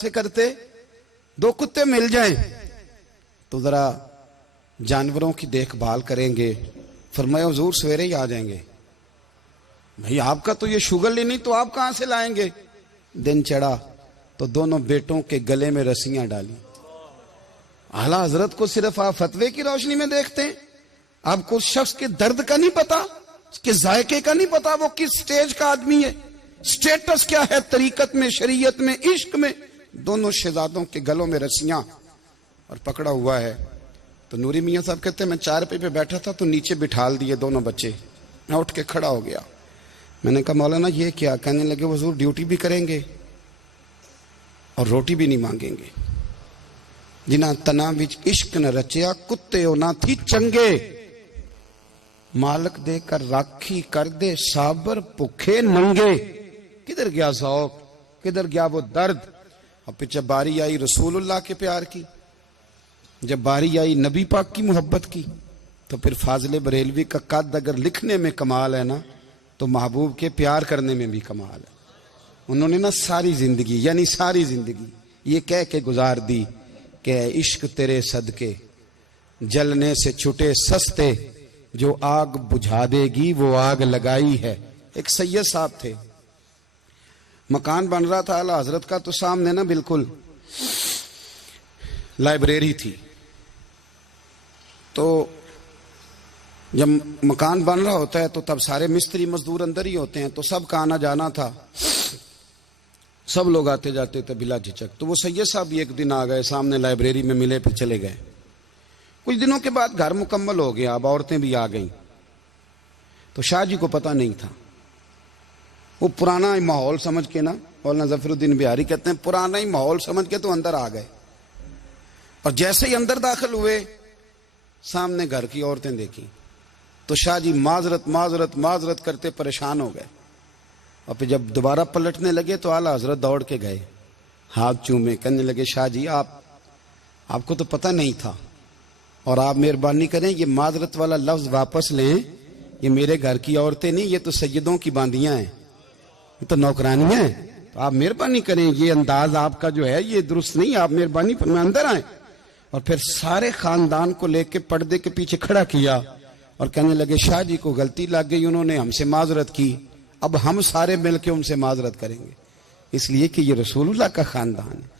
से करते, दो कुत्ते मिल जाएं तो जरा जानवरों की देखभाल करेंगे। फरमाया हुजूर सवेरे ही आ जाएंगे। भाई आपका तो ये शुगर ही नहीं, तो आप कहां से लाएंगे? दिन चढ़ा तो दोनों बेटों के गले में रस्सियां डाली। आला हजरत को सिर्फ आप फतवे की रोशनी में देखते हैं, आपको उस शख्स के दर्द का नहीं पता, उसके जायके का नहीं पता, वो किस स्टेज का आदमी है, स्टेटस क्या है तरीकत में, शरीयत में, इश्क में। दोनों शहजादों के गलों में रस्सियां और पकड़ा हुआ है। तो नूरी मियां साहब कहते हैं मैं चारपाई पे बैठा था तो नीचे बिठाल दिए दोनों बच्चे। मैं उठ के खड़ा हो गया। मैंने कहा मौलाना ये क्या? कहने लगे हुजूर ड्यूटी भी करेंगे और रोटी भी नहीं मांगेंगे। जिन्हां तना विच इश्क न रचिया कुत्ते ना थी चंगे, मालक देकर राखी कर दे साबर भुखे नंगे। किधर गया ज़ौक़, किधर गया वो दर्द? और फिर जब बारी आई रसूलुल्लाह के प्यार की, जब बारी आई नबी पाक की मोहब्बत की, तो फिर फाजिल बरेलवी का कद अगर लिखने में कमाल है ना, तो महबूब के प्यार करने में भी कमाल है। उन्होंने ना सारी जिंदगी, यानी सारी जिंदगी ये कह के गुजार दी कि इश्क तेरे सदके जलने से छुटे सस्ते, जो आग बुझा देगी वो आग लगाई है। एक सैयद साहब थे, मकान बन रहा था आला हजरत का, तो सामने ना बिल्कुल लाइब्रेरी थी। तो जब मकान बन रहा होता है तो तब सारे मिस्त्री मजदूर अंदर ही होते हैं, तो सबका आना जाना था, सब लोग आते जाते थे बिला झिझक। तो वो सैयद साहब भी एक दिन आ गए, सामने लाइब्रेरी में मिले, फिर चले गए। कुछ दिनों के बाद घर मुकम्मल हो गया, अब औरतें भी आ गईं। तो शाह जी को पता नहीं था। वो पुराना ही माहौल समझ के ना, मौलाना जफरुद्दीन बिहारी कहते हैं पुराना ही माहौल समझ के तो अंदर आ गए। और जैसे ही अंदर दाखिल हुए, सामने घर की औरतें देखी तो शाह जी माजरत माजरत माजरत करते परेशान हो गए। और फिर जब दोबारा पलटने लगे तो आला हजरत दौड़ के गए, हाथ चूमे, कहने लगे शाह जी आपको तो पता नहीं था, और आप मेहरबानी करें ये माजरत वाला लफ्ज वापस लें। ये मेरे घर की औरतें नहीं, ये तो सैयदों की बांदियां हैं, ये तो नौकरानियां हैं। तो आप मेहरबानी करें, ये अंदाज आपका जो है ये दुरुस्त नहीं, आप मेहरबानी फरमाएं अंदर आए। और फिर सारे खानदान को लेके पर्दे के पीछे खड़ा किया और कहने लगे शाह जी को गलती लग गई, उन्होंने हमसे माजरत की, अब हम सारे मिलके उनसे माजरत करेंगे, इसलिए कि ये रसूलुल्लाह का खानदान है।